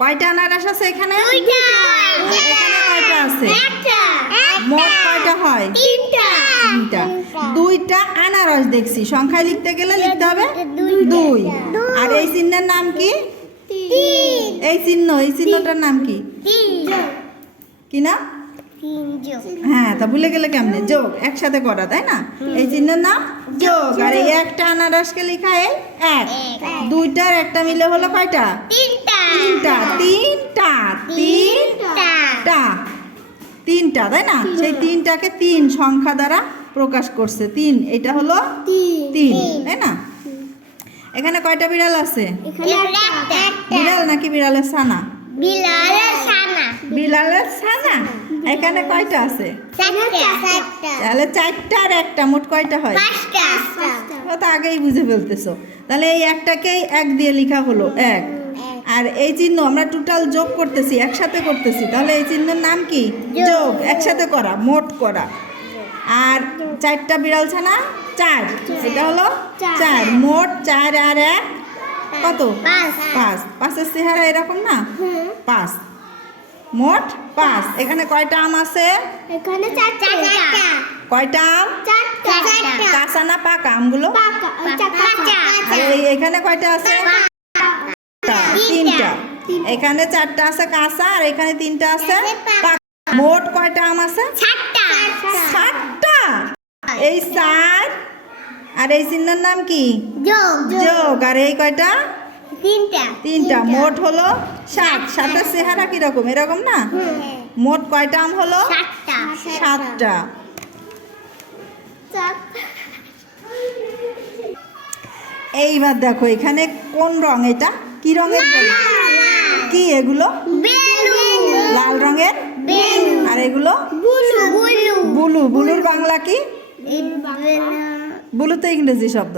কয়টা আনারস আছে এখানে? এখানে কয়টা আছে? মোট কয়টা হয়? তিনটা। দুইটা আনারস দেখছি, সংখ্যায় লিখতে গেলে লিখতে হবে 2। আর এই চিহ্নের নাম কি? এই চিহ্নটার নাম কি? কি না? হ্যাঁ, তা ভুলে গেলে কেমনে? যোগ, একসাথে করা, তাই না? এই চিহ্নের নাম যোগ। আর এই একটা আনারসকে লেখা এই 1। দুইটার একটা মিলে হলো কয়টা? তিনটা, তাই না? সেই তিনটাকে 3 সংখ্যা দ্বারা প্রকাশ করছে। 3, এটা হলো 3, তাই না? এখানে কয়টা বিড়াল আছে? বিড়াল নাকি বিড়ালের ছানা? বিড়ালের ছানা। এখানে কয়টা আছে? তাহলে 4টা আর একটা, মোট কয়টা হয়? 5টা। তো আগেই বুঝে ফেলতেছো। তাহলে এই একটাকেই 1 দিয়ে লেখা হলো 1। আর এই চিহ্ন আমরা টোটাল যোগ করতেছি, একসাথে করতেছি, তাহলে এই চিহ্নের নাম কি? যোগ, একসাথে করা, মোট করা। আর 4টা বিড়াল ছানা 4, এটা হলো 4। মোট 4 আর 1 কত? 5। 5-এর চেহারা এরকম না? 5, মোট 5। এখানে কয়টা আম আছে? কয়টা আম? কাঁচা না পাকা আমগুলো? এখানে কয়টা আছে? 3টা। এখানে 4টা আছে কাঁচা, আর এখানে 3টা আছে পাকা। মোট কয়টা আম আছে? 7টা। এই 4 আর এই চিহ্নের নাম কি? যোগ। আর এই কয়টা? 3টা। মোট হলো 7। 7-এর চেহারা কিরকম? এরকম না? মোট কয়টা আম হলো? 7টা। এইবার দেখো এখানে কোন রং? এটা কি রঙের? কি এগুলো? লাল রঙের। আর এগুলো? বুলু। বুলুর বাংলা কি? বুলু তো ইংরেজি শব্দ।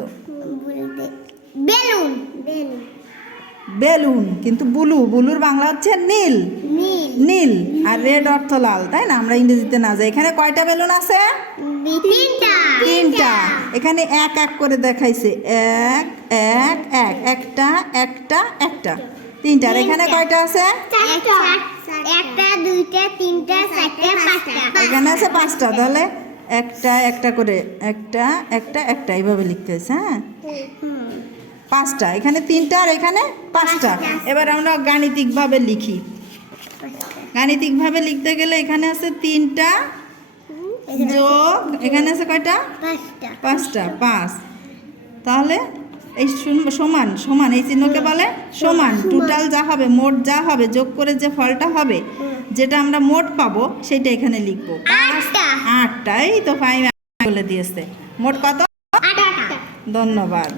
বেলুন। কিন্তু বুলুর বাংলা হচ্ছে নীল। নীল। আর রেড অর্থ লাল, তাই না? আমরা ইংরেজিতে না যাই। এখানে কয়টা বেলুন আছে? 3টা। এখানে 1 করে দেখাইছে। 1 1 1, একটা 3টা। আর এখানে কয়টা আছে? 1টা 2টা 3টা 4টা 5টা। এখানে আছে 5টা। তাহলে একটা করে, একটা এইভাবে লিখতে হয়েছে। হ্যাঁ, 5টা। এখানে 3টা আর এখানে 5টা। এবার আমরা গাণিতিকভাবে লিখি। গাণিতিকভাবে লিখতে গেলে এখানে আছে 3টা যোগ, এখানে আছে কয়টা? 5টা। 5। তাহলে এই সমান এই চিহ্নকে বলে সমান। টোটাল যা হবে, মোট যা হবে, যোগ করে যে ফলটা হবে, যেটা আমরা মোট পাবো, সেটা এখানে লিখবো। 8টা। এই তো 5 বলে দিয়েছে। মোট কত? 8টা। ধন্যবাদ।